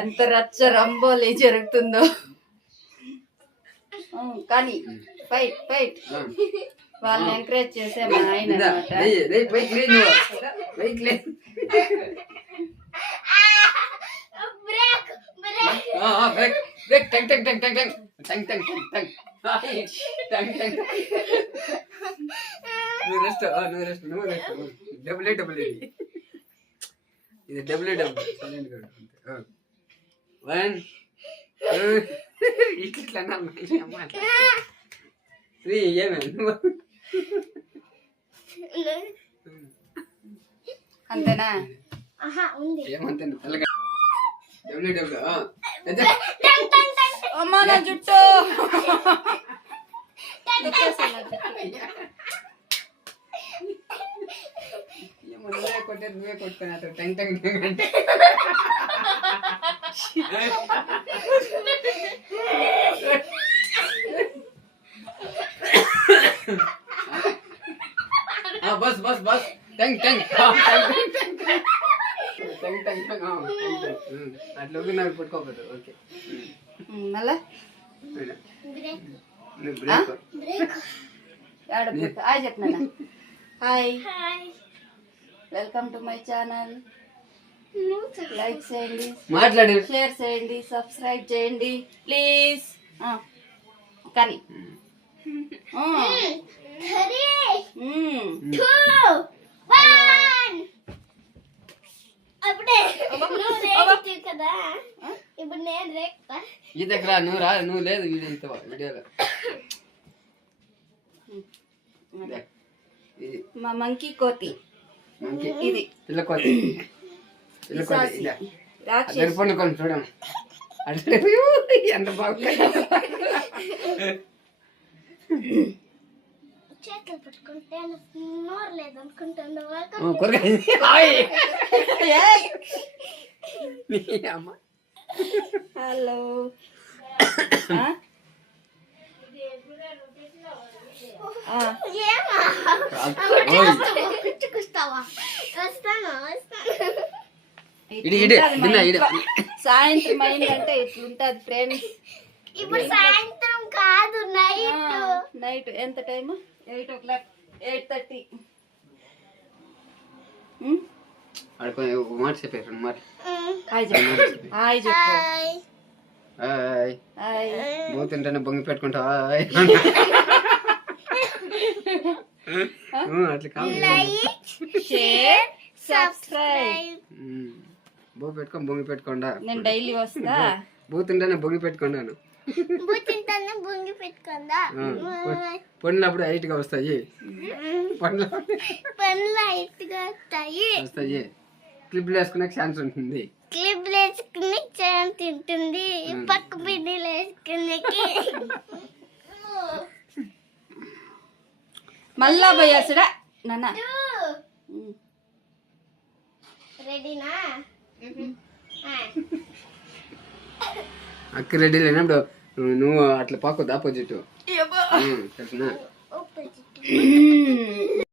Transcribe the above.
ఎంత రచ్చ రంబోలి జరుగుతుందో. కానీ ఫైట్ ఫైట్ వాళ్ళని ఎంకరేజ్ చేసే మా ఆయన ఇది డబుల్ వన్ ఇట్లా త్రీ అంతేనా? ఏమంటే డబ్ల్యూ అమ్మా నా జుట్టు నువ్వే కొట్టేది నువ్వే కొట్టుకున్నా టంగ్ టంగ్ టంగ్ అంటే bus bus bus tongue tongue tongue tongue tongue అట్లా నాకు పట్టుకోకూడదు. ఓకే మళ్ళా హాయ్ చెప్పినా. Hi, welcome to my channel. Like చేయండి, మాట్లాడి షేర్ చేయండి, సబ్స్క్రైబ్ చేయండి ప్లీజ్. కానీ ఈ దగ్గర నువ్వు రా, నువ్వు లేదు వీడియోలో. మా మంకీ కోతి ఇది పిల్ల కోతి సరిపోండి కొంచెం చూడండి. అట్లే ఎంత బాగుంది. చేతులు పట్టుకుంటే నోరు లేదనుకుంటున్నా. హలో సాయంత్రం అయిందంటే ఇట్లుంటది ఫ్రెండ్స్. ఇప్పుడు సాయంత్రం కాదు, నైట్ ఎంత టైం? 8 o'clock, 8:30. మాట చెప్పారు మాట. హాయ్ చెప్పు, హాయ్ చెప్పు. Hi hi. పోతుంటేనే బొంగి పెట్టుకుంటా అట్లా కాదు. Share subscribe. బో పెట్టుకొని బొంగి పెట్టుకోండా. నేను డైలీ వస్తా. పోతుంటేనే బొంగి పెట్టుకున్నాను. పండ్లప్పుడు హైట్ గా వస్తాయి. వస్తాయి. క్లిప్లు వేసుకునే ఛాన్స్ ఉంటుంది. క్లిప్లు వేసుకునే ఛాన్స్ ఉంటుంది. పక్క బిడ్డలు వేసుకునే మళ్ళా పోయాసుడా నాన్న. రెడీనా? అక్క రెడీ లేనప్పుడు నువ్వు అట్లా పాకొద్దు ఆపోజిట్. తెలుసునా?